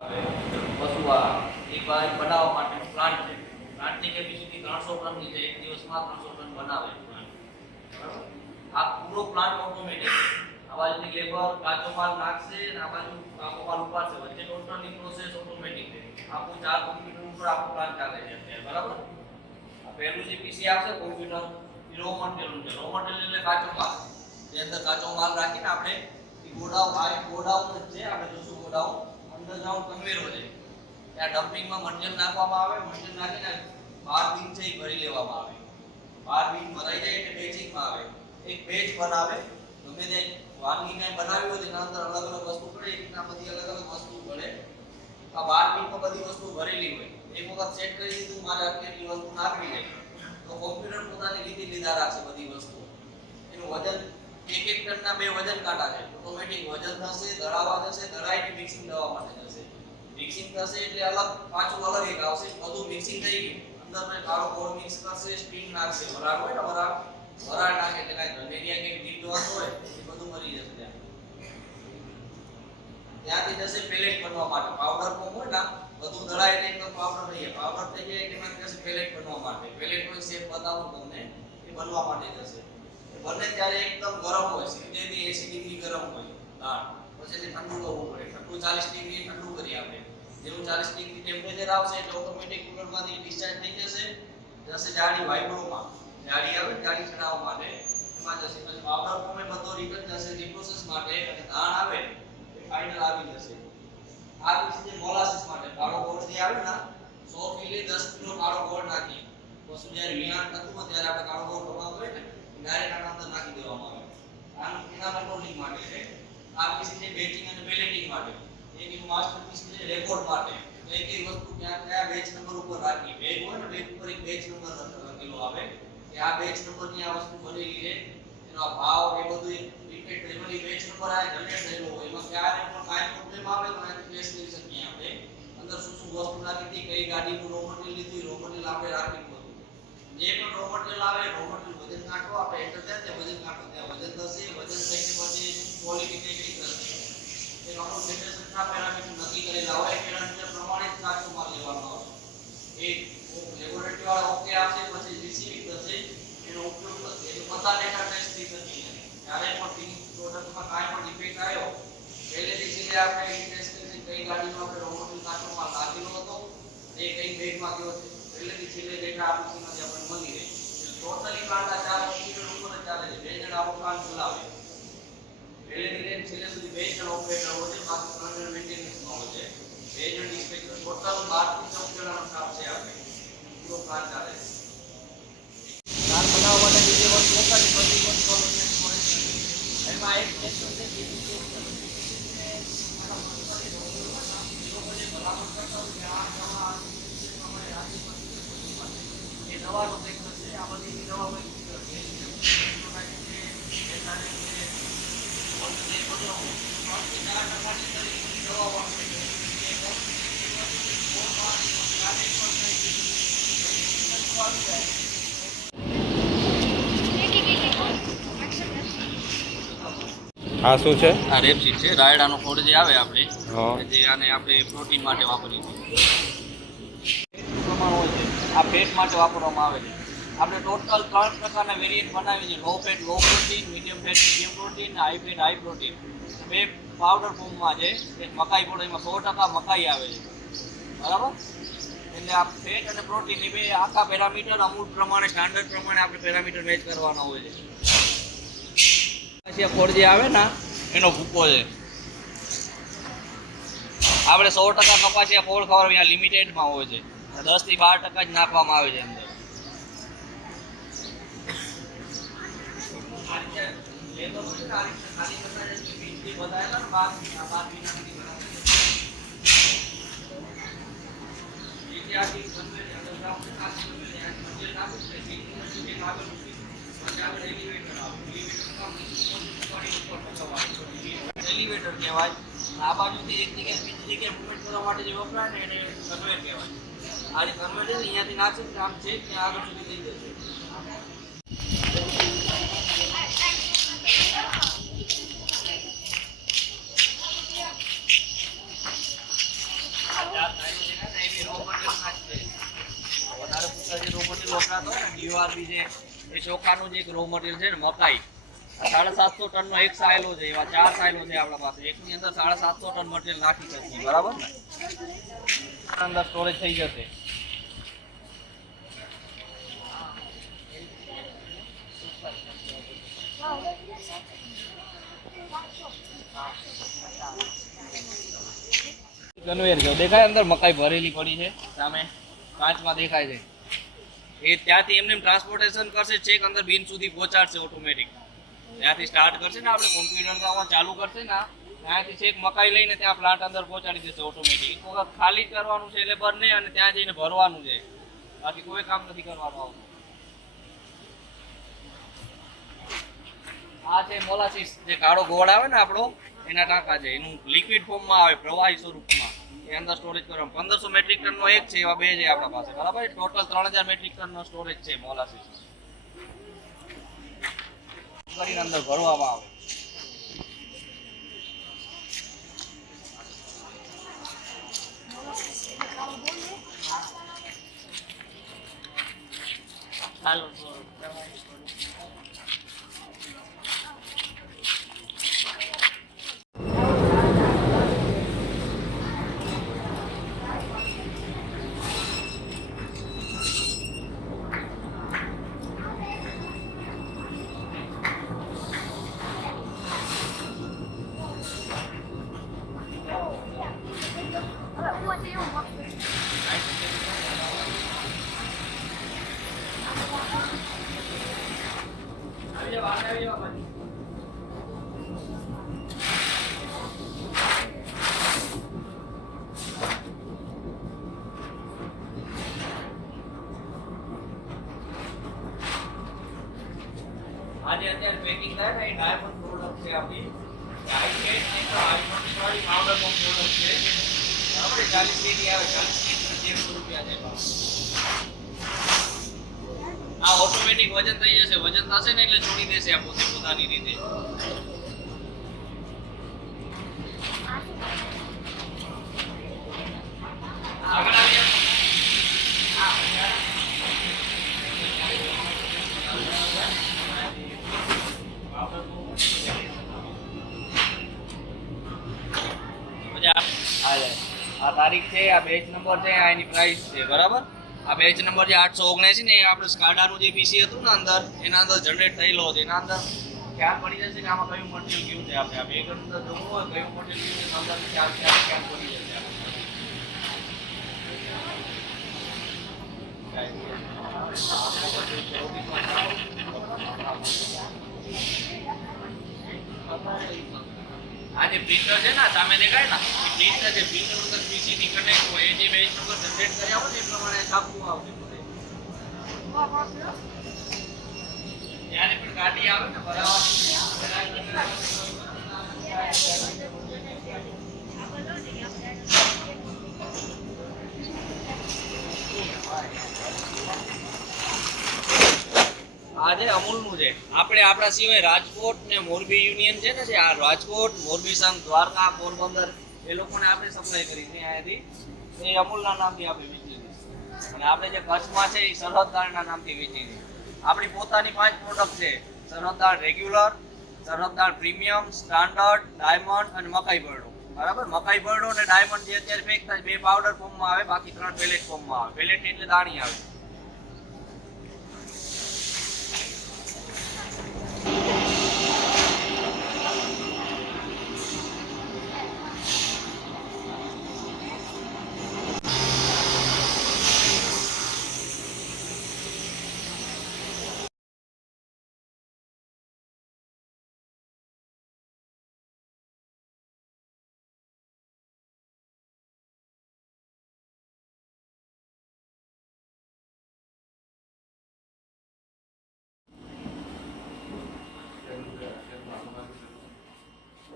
વસ્તુ આ એક બનાવવા માટેનો પ્લાન્ટ છે. પ્લાન્ટની કેપેસિટી 300 ટનની છે. એક દિવસમાં 300 ટન બનાવે પ્લાન્ટ. બરાબર? આ પૂરો પ્લાન્ટ ઓટોમેટિક આ બાજુની લેબર કાચો માલ નાખશે અને આ બાજુ કાચો માલ ઉપાડશે. વચ્ચે ટોટલની પ્રોસેસ ઓટોમેટિક છે. આખું 4 કોમ્પ્યુટર ઉપર આખો પ્લાન્ટ ચાલે છે અત્યારે. બરાબર? આ પહેલું જે પીસી આવશે કોમ્પ્યુટર એ રો મટીરીયલ છે. રો મટીરીયલ એટલે કાચો માલ. જે અંદર કાચો માલ રાખીને આપણે ગોડાઉન જ છે. આપણે જોશું ગોડાઉન અંડરગ્રાઉન્ડ કન્વેયર છે. ત્યાં ડમ્પિંગમાં મટીરીયલ નાખવામાં આવે. મટીરીયલ નાખીને બાર બિન છે એ ભરી લેવામાં આવે. બાર બિન ભરાઈ જાય એટલે બેચિંગમાં આવે. એક બેચ બનાવે. ગમે તે વાનગી કઈ બનાવી હોય તેના અંદર અલગ અલગ વસ્તુ પડે. એના બધી અલગ અલગ વસ્તુ પડે. આ બાર બિનમાં બધી વસ્તુ ભરેલી હોય. એક વખત સેટ કરી દીધું મારે આટલી વસ્તુ નાખવી છે તો કોમ્પ્યુટર પોતાની રીતે લીધા રાખશે બધી વસ્તુ. એનું વજન એક એક ટનના બે વજન કાંટા છે. ઓટોમેટિક વજન થશે, દળાવા જશે, દળાઈને મિક્સિંગ થવા માટે જશે. મિક્સિંગ થશે એટલે અલગ પાછું અલગ એક આવશે. બધું મિક્સિંગ થઈ ગયું. અંદર મેં કાળો ગોળ મિક્સ કરશે, સ્ટીમ નાખશે. વરાળ હોય ને વરાળ નાખે એટલે કાંઈ ધનેરિયા કે જીવ દોસ હોય એ બધું મરી જશે ત્યાં. ત્યાંથી જશે પેલેટ બનવા માટે. પાવડર ફોર્મ હોય ને બધું દળાય એટલે એકદમ પાવડર થઈ જાય. પાવડર થઈ જાય એટલે એમાં જશે પેલેટ બનવા માટે. પેલેટનો શેપ બતાવું તમને એ બનવા માટે જશે. બને ત્યારે એકદમ ગરમ હોય 70 થી 80 ડિગ્રી ગરમ હોય દાળ. પછી એને ઠંડુ કરવું પડે. ઠંડુ 40 ડિગ્રી ઠંડુ કરી આપે. જેવું 40 ડિગ્રી ટેમ્પરેચર આવશે એટલે ઓટોમેટિક કુલરમાંથી ડિસ્ચાર્જ થઈ જશે. જાડી વાઇબ્રોમાં જાડી આવે ને જાડી ચડાવવા માટે એમાં જશે. પછી પાવડર ફોર્મે બધો રિટર્ન જશે રિપ્રોસેસ માટે અને દાણ આવે એ ફાઇનલ આવી જશે. આ પછી જે મોલાસિસ માટે કાળો ગોળ જે આવે ને 100 કિલો 10 કિલો કાળો ગોળ નાખી. પછી જ્યારે વિહાણ થતું હોય ત્યારે આપણે કાળો ગોળ બનાવતો હોય ને ડાયરેક્ટ આના અંદર નાખી દેવામાં આવે. આનું એના કંટ્રોલિંગ માટે છે. આ પીસી છે બેચિંગ અને પેલેટિંગ માટે. એક માસ્ટર પીસી છે રેકોર્ડ માટે. કઈ કઈ વસ્તુ કયા બેચ નંબર ઉપર રાખી. બેચ હોય ને બેચ ઉપર એક બેચ નંબર લખેલો આવે કે આ બેચ નંબરની આ વસ્તુ બનેલી છે. એનો ભાવ એ બધું ડિટેક્ટ થયેલી બેચ નંબર આ જનરેટ થયેલો હોય. એમાં ક્યારે પણ કાઈ પ્રોબ્લેમ આવે તો આને ટ્રેસ કરી શકીએ આપણે. અંદર શું શું વસ્તુ નાખી હતી, કઈ ગાડીનું રો મટીરીયલ લીધું, રો મટીરીયલ આપણે રાખી દીધું. જે પણ રો મટીરીયલ આવે રો મટીરીયલ વજન કાઢો આપણે એન્ટર થાય તે વજન કાઢો ત્યાં વજન થશે. વજન થઈને પછી ક્વોલિટી કઈ કઈ થશે એ આપણું સ્ટેટસ પેરામીટર નક્કી કરેલા હોય. પેરામીટર પ્રમાણે જ કાચો માલ લેવાનો આવશે. એક લેબોરેટરી વાળા ઓકે આપશે પછી રિસીવિંગ થશે એનો ઉપયોગ થશે. એટલે બધા ડેટા ટેસ્ટ થઈ શકે. જ્યારે પણ ફિનિશ પ્રોડક્ટમાં કાંઈ પણ ડિફેક્ટ આવ્યો પહેલેથી સીધે આપણે ટેસ્ટ કરી કઈ ગાડીમાં આપણે રો મટીરીયલ કાચો માલ નાખેલો હતો એ કઈ બેગમાં ગયો છે પહેલેથી સીધે ડેટા આપણીમાંથી આપણને મળી રહે. ટોટલી પ્લાન્ટ આ 4 કોમ્પ્યુટર ઉપર જ ચાલે છે. 2 જણ આવો પ્લાન્ટ ચલાવે. પહેલેથી લઈને છેલ્લે સુધી 2 જણ ઓપરેટર હોય છે. બાકી 3 જણ મેન્ટેનન્સમાં હોય છે. 2 જણ ઇન્સ્પેક્ટર ટોટલ 12 થી 14 જણાનો સ્ટાફ છે આપણે. પૂરો પ્લાન્ટ ચાલે છે. પ્લાન્ટ બનાવવા માટે બીજી વસ્તુ લોકાની બધી વસ્તુઓ મળે છે. એમાં એક વસ્તુ છે કે દવાનો સેક્ટર છે. આ બધી દવા હોય આ શું છે? આ રેપસીડ છે. રાયડાનો ખોડ જે આવે આપણે જે આને આપણે પ્રોટીન માટે વાપરીએ છીએ. પ્રમાણ હોય છે. આ ફેટ માટે વાપરવામાં આવે છે. આપણે ટોટલ 3 પ્રકારના વેરિયન્ટ બનાવીએ છીએ. Low fat low protein, medium fat medium protein, high fat high protein. બે પાવડર ફોર્મમાં છે. એક મકાઈ પાવડરમાં 100% મકાઈ આવે છે. બરાબર? એટલે આ ફેટ અને પ્રોટીન એ બે આખા પેરામીટર અમુક પ્રમાણે સ્ટાન્ડર્ડ પ્રમાણે આપણે પેરામીટર મેચ કરવાના હોય છે. પછી ખોડ જે આવે ને એનો ભૂકો છે. આપણે 100% કપાસિયા ફોડ ખબર અહીંયા લિમિટેડમાં હોય છે. 10 થી 12% જ નાખવામાં આવે છે અંદર. એલિવેટર કહેવાય. આ બાજુથી એક જગ્યાએ બીજી જગ્યાએ મૂવમેન્ટ કરવા માટે જે વપરાય ને એને કન્વેયર કહેવાય. આ જે કન્વેયર છે ને અહીંયાથી નાખશે ને આમ છે ત્યાં આગળ સુધી થઈ જશે. ગુજરાત હોય ને DORB છે એ ચોખાનું જે એક રો મટીરિયલ છે ને મકાઈ 750 ટનનો એક સાયલો છે, એવા 4 સાયલો છે આપણા પાસે. એકની અંદર 750 ટન મટીરિયલ નાખી શકીએ, બરાબર ને? અંદર સ્ટોરેજ થઈ જશે. કન્વેયર જો દેખાય, અંદર મકાઈ ભરેલી પડી છે સામે કાચમાં દેખાય છે. એ ત્યાંથી એમને ટ્રાન્સપોર્ટેશન કરશે, ચેક અંદર બિન સુધી પહોંચાડશે ઓટોમેટિક. ત્યાંથી સ્ટાર્ટ કરશે ને આપણે કોમ્પ્યુટરમાં ચાલુ કરશે ને ત્યાંથી ચેક મકાઈ લઈને ત્યાં પ્લાન્ટ અંદર પહોંચાડી દેશે ઓટોમેટિક. એક વખત ખાલી કરવાનું છે લેબરને અને ત્યાં જઈને ભરવાનું છે, બાકી કોઈ કામ નથી કરવાનું આવતું. આ છે મોલાસીસ, જે કાળો ગોળ આવે ને આપણો એના ટાંકા છે. એનું લિક્વિડ ફોર્મમાં આવે, પ્રવાહી સ્વરૂપમાં. એ અંદર સ્ટોરેજ કરવાનું 1500 મેટ્રિક ટનનો એક છે, એવા બે છે આપણા પાસે, બરાબર? ટોટલ 3000 મેટ્રિક ટનનો સ્ટોરેજ છે મોલાસીસ કરીને અંદર ભરવામાં આવે. ચાલો આજે અત્યારે પેકિંગ થાય ને એ ડાયમંડ પ્રોડક્ટ છે આપણી. હાઈ ગ્રેડ ને તો હાઈ પ્રોટીન વાળી પાવડર નો પ્રોડક્ટ છે. આપણે 40 કેજી આવે, 40 કેજી ₹150 છે ભાવ. આ ઓટોમેટિક વજન થઈ જશે, વજન થશે ને એટલે છોડી દેશે આ પોતે પોતાની રીતે. આગળ આવીએ. આ તારીખ છે, આ બેચ નંબર છે, આ એની પ્રાઇસ છે, બરાબર? આ બેચ નંબર છે 879 ને. આપણે સ્કાડાનું જે પીસી હતું ને અંદર, એના અંદર જનરેટ થયેલો છે. એના અંદર ખ્યાલ પડી જશે કે આમાં કયું મટીરિયલ ગયું છે. આપણે આ બેગ અંદર જોવું હોય કયું મટીરિયલ ગયું છે, અંદર ખ્યાલ પડી જશે. આ જે પ્રિન્ટર છે ને સામે દેખાય ને, પ્રિન્ટર છે, પ્રિન્ટર અંદર પીસી થી કનેક્ટ હોય. એ જે બેચ નંબર જનરેટ કર્યા હોય ને એ પ્રમાણે છાપવું આવશે. જ્યારે પણ ગાડી આવે ને ભરાવા આ જે અમૂલનું છે. આપણે આપણા સિવાય રાજકોટ ને મોરબી યુનિયન છે ને, જે આ રાજકોટ, મોરબી સંઘ, દ્વારકા, પોરબંદર એ લોકોને આપણે સપ્લાય કરી છે અહીંયાથી. એ અમૂલના નામથી આપણે વેચી છે. અને આપણે જે કચ્છમાં છે એ સરહદ દાળના નામથી વેચી છે. આપણી પોતાની 5 પ્રોડક્ટ છે: સરહદ દાળ રેગ્યુલર, સરહદ દાળ પ્રીમિયમ, સ્ટાન્ડર્ડ, ડાયમંડ અને મકાઈ બરડો. બરાબર? મકાઈ બરડો અને ડાયમંડ જે અત્યારે પેક થાય 2 પાવડર ફોર્મમાં આવે, બાકી 3 પેલેટ ફોર્મમાં આવે. પેલેટ એટલે દાણી આવે.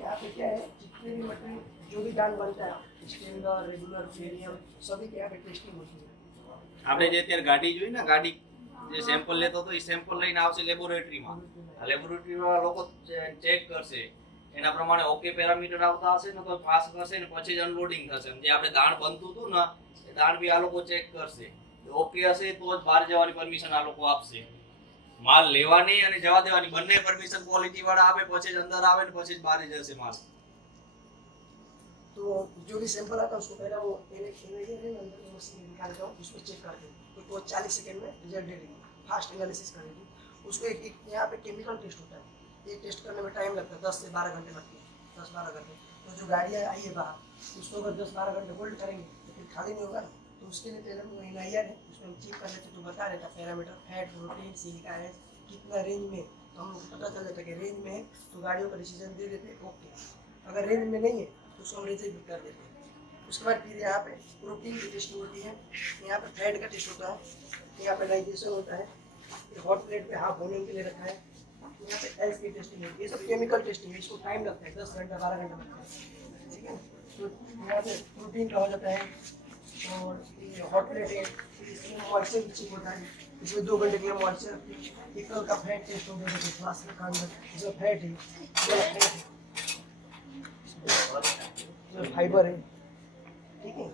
यहाँ पे क्या है, जितने भी मटेरियल जो भी दाल बनता है स्टैंडर्ड रेगुलर प्रीमियम सभी के यहाँ पे टेस्टिंग होती है. આપણે જે અત્યારે ગાડી જોઈ ને, ગાડી જે સેમ્પલ લેતો હતો એ સેમ્પલ લઈને આવશે લેબોરેટરીમાં. આ લેબોરેટરીમાં લોકો ચેક કરશે, એના પ્રમાણે ઓકે પેરામીટર આવતા હશે ને તો પાસ કરશે ને પછી જ અનલોડિંગ થશે. જે આપણે દાણ બનતું હતું ને એ દાણ બી આ લોકો ચેક કરશે. ઓકે હશે તો જ બહાર જવાની પરમિશન આ લોકો આપશે. માલ લેવાની અને જવા દેવાની બંને પરમિશન ક્વોલિટી વાળા આપે, પછી જ અંદર આવે ને પછી જ બહાર જશે માલ. तो जो भी सैंपल आता है उसको पहले वो अंदर मशीन निकाल कर उसको चेक करते हैं, तो वो 40 सेकंड में रिजल्ट दे देगी, फास्ट एनालिसिस करेगी. उसको एक यहाँ पे केमिकल टेस्ट होता है, ये टेस्ट करने में टाइम लगता है, 10 से 12 घंटे लगते हैं, 10-12 घंटे. तो जो गाड़ियाँ आई है बाहर उसको अगर 10-12 घंटे होल्ड करेंगे तो फिर खाली नहीं होगा ना. तो उसके लिए पहले वो एनआईआर है, उसमें हम चेक कर लेते तो बता देता parameter, fat, protein, silica acid कितना रेंज में, तो हम लोग को पता चल जाता है कि रेंज में है तो गाड़ियों का डिसीजन दे देते हैं ओके. अगर रेंज में नहीं है तो उसको हम रिजेक्ट कर देते हैं. उसके बाद फिर यहाँ पे प्रोटीन की टेस्टिंग होती है, यहाँ पे फैट का टेस्ट होता है, यहाँ पे डाइजेशन होता है, हॉट प्लेट पे हाफ होने के लिए रखा है, यहाँ पे एल्स की टेस्टिंग होती है. ये सब केमिकल टेस्टिंग है, इसको टाइम लगता है 10 घंटा 12 घंटा लगता है. ठीक है. तो यहाँ पे प्रोटीन का हो जाता है और ये हॉट प्लेट है, इसमें मॉइस्चर चेक होता है, इसमें 2 घंटे के लिए मॉइस्चर. एकल का फैट टेस्ट हो गया, फ्लास्क का अंदर जो फैट है, फाइबर है. ठीक है.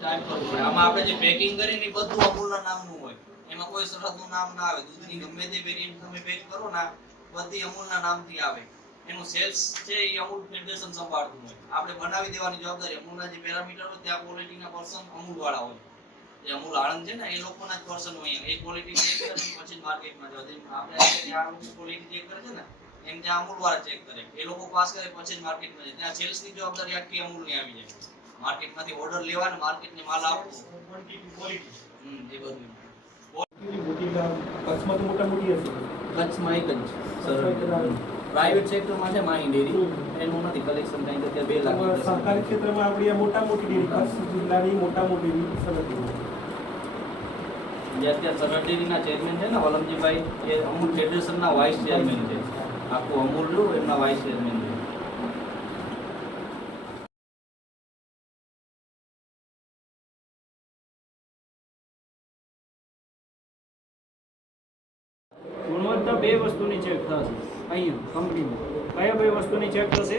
ટાઈમ કરવું પડે. આમાં આપણે જે પેકિંગ કરીને એ બધું અમૂલના નામનું હોય, એમાં કોઈ સરહદનું નામ ના આવે. દૂધની ગમે તે વેરિયન્ટ તમે પેક કરો ને બધી અમૂલના નામથી આવે. એનું સેલ્સ છે એ અમૂલ ફેડરેશન સંભાળતું હોય. આપણે બનાવી દેવાની જવાબદારી. અમૂલના જે પેરામીટર હોય ત્યાં ક્વોલિટીના પર્સન અમૂલ વાળા હોય. જે અમૂલ આણંદ છે ને એ લોકોના જ પર્સન હોય. એ ક્વોલિટી ચેક કરીને પછી જ માર્કેટમાં જવા દે. આપણે ત્યાં ક્વોલિટી ચેક કરે છે ને એમ ત્યાં અમૂલ વાળા ચેક કરે. એ લોકો પાસ કરે પછી જ માર્કેટમાં જાય. ત્યાં સેલ્સની જવાબદારી આખી અમૂલની આવી જાય. માર્કેટમાંથી ઓર્ડર લેવાનો, માર્કેટને માલ આપવો, એ બધું. કચ્છમાં તો મોટા મોટી હશે. કચ્છમાં એક જ સર પ્રાઇવેટ સેક્ટરમાં છે માહી ડેરી, એનું નથી કલેક્શન થાય તો ત્યાં 2 લાખ. સરકારી ક્ષેત્રમાં આપણી આ મોટા મોટી ડેરી, કચ્છ જિલ્લાની મોટા મોટી સરહદ ડેરી. જે અત્યારે સરહદ ડેરીના ચેરમેન છે ને વલમજીભાઈ, એ અમૂલ ફેડરેશનના વાઇસ ચેરમેન છે. આખું અમૂલ નું એમના વાઇસ ચેરમેન છે. ગુણવત્તા 2 વસ્તુની ચેક થશે અહીંયા કંપનીમાં. કયા 2 વસ્તુની ચેક થશે?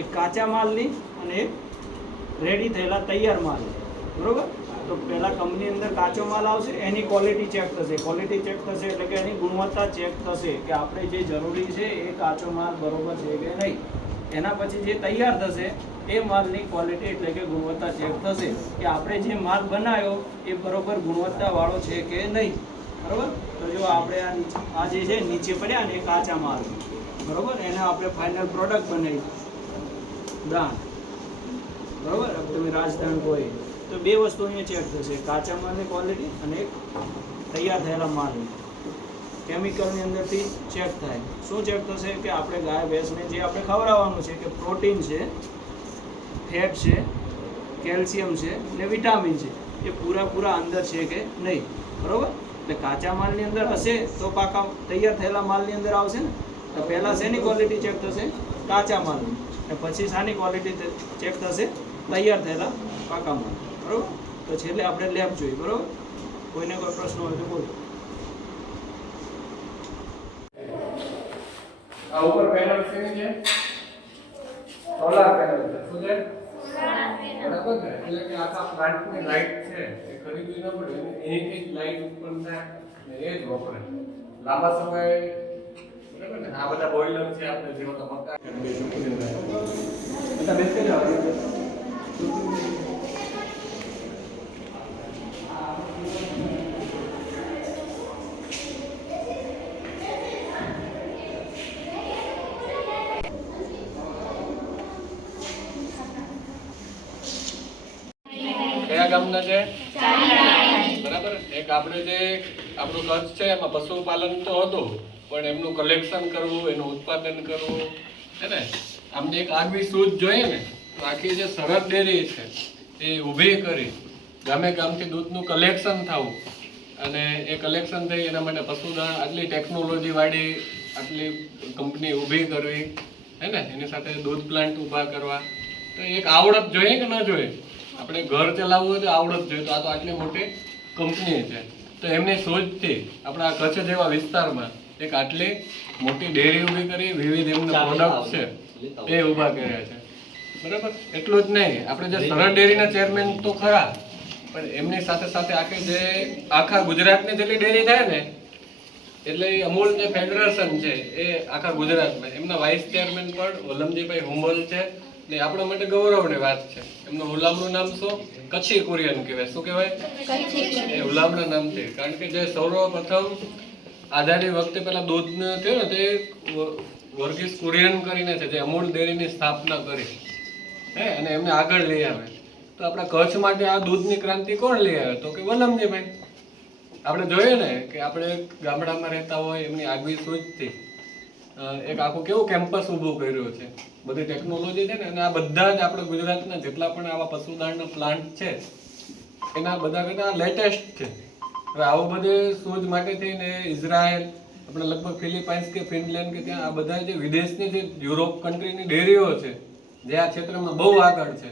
એક કાચા માલની અને એક રેડી થયેલા તૈયાર માલની. બરોબર? તો પહેલાં કંપની અંદર કાચો માલ આવશે, એની ક્વોલિટી ચેક થશે. ક્વોલિટી ચેક થશે એટલે કે એની ગુણવત્તા ચેક થશે કે આપણે જે જરૂરી છે એ કાચો માલ બરોબર છે કે નહીં. એના પછી જે તૈયાર થશે એ માલની ક્વોલિટી એટલે કે ગુણવત્તા ચેક થશે કે આપણે જે માલ બનાવ્યો એ બરોબર ગુણવત્તાવાળો છે કે નહીં. બરોબર? તો જો આપણે આ જે છે નીચે પડ્યા ને એ કાચા માલ, બરોબર, એને આપણે ફાઇનલ પ્રોડક્ટ બનાવી બ્રાન્ડ. બરોબર? તમે રાજધાન કોઈ તો 2 વસ્તુ અહીંયા ચેક થશે, કાચા માલની ક્વોલિટી અને એક તૈયાર થયેલા માલની. કેમિકલની અંદરથી ચેક થાય. શું ચેક થશે કે આપણે ગાય ભેંસને જે આપણે ખવડાવવાનું છે કે પ્રોટીન છે, ફેટ છે, કેલ્શિયમ છે ને વિટામિન છે એ પૂરા અંદર છે કે નહીં. બરોબર? એટલે કાચા માલની અંદર હશે તો પાકા તૈયાર થયેલા માલની અંદર આવશે ને. તો પહેલાં શેની ક્વોલિટી ચેક થશે? કાચા માલની. અને પછી શાની ક્વોલિટી ચેક થશે? તૈયાર થયેલા પાકા માલ. બરોબર? તો છેલ્લે આપણે લેબ જોઈએ. બરોબર? કોઈને કોઈ પ્રશ્ન હોય તો બોલો. આ ઉપર પેનલ છે ને, સોલાર પેનલ છે. શું છે? બરાબર ને? એટલે કે આખા પ્લાન્ટની લાઈટ છે એ ખરીદવી ન પડે, એની જ લાઈટ ઉત્પન્ન થાય ને એ જ વપરાય લાંબા સમય. બરાબર ને? આ બધા બોઇલર છે આપણે જેવો તો મકાન બધા બેસી જાવ. ગામના છે? બરાબર. એક આપણે જે આપણું કચ્છ છે એમાં પશુપાલન તો હતું, પણ એમનું કલેક્શન કરવું, એનું ઉત્પાદન કરવું, છે ને, આમને એક આગવી સૂઝ જોઈએ ને, તો આખી જે સરહદ ડેરી છે એ ઊભી કરી ગામે ગામથી દૂધનું કલેક્શન થવું, અને એ કલેક્શન થઈ એના માટે પશુદાણ આટલી ટેકનોલોજી વાળી આટલી કંપની ઊભી કરવી, હે ને, એની સાથે દૂધ પ્લાન્ટ ઊભા કરવા, તો એક આવડત જોઈએ કે ના જોઈએ? આપણે ઘર ચલાવવું હોય તો આવડત જોઈએ, તો આ તો આટલી મોટી કંપની છે, તો એમની સોચથી આપણા કચ્છ જેવા વિસ્તારમાં એક આટલી મોટી ડેરી ઊભી કરી, વિવિધ એમના પ્રોડક્ટ છે એ ઊભા કર્યા છે. બરાબર. એટલું જ નહીં, આપણે જે સરહદ ડેરીના ચેરમેન તો ખરા, પણ એમની સાથે સાથે આખા ગુજરાતની જેટલી ડેરી થાય ને, એટલે અમૂલ જે ફેડરેશન છે એ આખા ગુજરાતમાં એમના વાઇસ ચેરમેન પણ વલમજીભાઈ હુંબલ છે, ને આપણા માટે ગૌરવની વાત છે. એમનું હુલામનું નામ શું? કચ્છી કુરિયન કહેવાય. શું કહેવાય? એ હુલામના નામથી, કારણ કે જે સૌપ્રથમ આઝાદી વખતે પેલા દૂધ થયું ને, તે વર્ગીસ કુરિયન કરીને છે, જે અમૂલ ડેરીની સ્થાપના કરી, હે, અને એમને આગળ લઈ આવે. તો આપણા કચ્છ માટે આ દૂધની ક્રાંતિ કોણ લઈ આવે? તો કે વલમજીભાઈ. આપણે જોઈએ ને કે આપણે ગામડામાં રહેતા હોય, એમની આગવી સૂઝથી એક આખું કેવું કેમ્પસ ઊભું કર્યું છે, બધી ટેકનોલોજી છે ને, અને આ બધા જ આપણે ગુજરાતના જેટલા પણ આવા પશુદાણના પ્લાન્ટ છે એના બધા કરતા લેટેસ્ટ છે. હવે આવું બધું સૂઝ માટે થઈને ઇઝરાયલ, આપણે લગભગ ફિલિપાઇન્સ કે ફિનલેન્ડ કે ત્યાં આ બધા જે વિદેશની જે યુરોપ કન્ટ્રીની ડેરીઓ છે જે આ ક્ષેત્રમાં બહુ આગળ છે,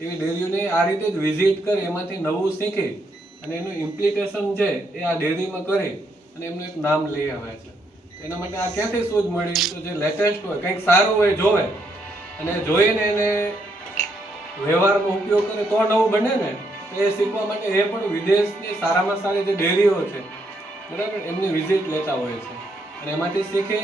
એવી ડેરીઓને આ રીતે જ વિઝિટ કરી, એમાંથી નવું શીખી અને એનું ઇમ્પ્લિકેશન છે એ આ ડેરીમાં કરી અને એમનું એક નામ લઈ આવે છે. એના માટે આ ક્યાંથી સૂઝ મળી? તો જે લેટેસ્ટ હોય, કંઈક સારું હોય જોવે, અને જોઈને એને વ્યવહારમાં ઉપયોગ કરે તો નવું બને ને, એ શીખવા માટે એ પણ વિદેશની સારામાં સારી જે ડેરીઓ છે, બરાબર, એમની વિઝિટ લેતા હોય છે, અને એમાંથી શીખે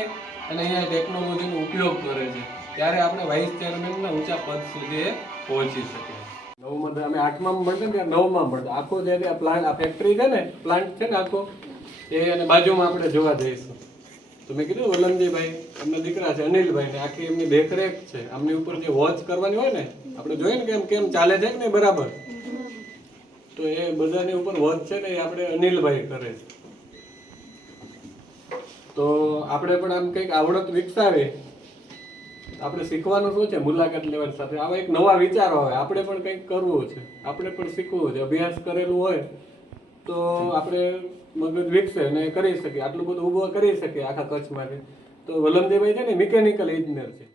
અને અહીંયા ટેકનોલોજીનો ઉપયોગ કરે છે. ત્યારે આપણે વાઇસ ચેરમેનના ઊંચા પદ સુધી પહોંચી શકીએ. નવમાં અમે 8માં ભણતા ત્યાં 9માં ભણતા. આખો જે આ પ્લાન્ટ, આ ફેક્ટરી છે ને, પ્લાન્ટ છે ને આખો, એ અને બાજુમાં આપણે જોવા જઈશું. તો મેં કીધું વલમજીભાઈ એમના દીકરા છે અનિલભાઈ, ને આખી એમની દેખરેખ છે. આમની ઉપર જે વોચ કરવાની હોય ને, આપણે જોઈએ ને કેમ ચાલે છે કે નહીં બરાબર, તો એ બધાની ઉપર વોચ છે ને એ આપણે અનિલભાઈ કરે છે. તો આપણે પણ આમ કંઈક આવડત વિકસાવી, આપણે શીખવાનું શું છે? મુલાકાત લેવાની સાથે આવા એક નવા વિચારો આવે, આપણે પણ કંઈક કરવું છે, આપણે પણ શીખવું છે. અભ્યાસ કરેલું હોય તો આપણે મગજ વિકસે અને કરી શકીએ, આટલું બધું ઊભું કરી શકીએ આખા કચ્છમાંથી. તો વલમજીભાઈ છે ને મિકેનિકલ ઇજનેર છે.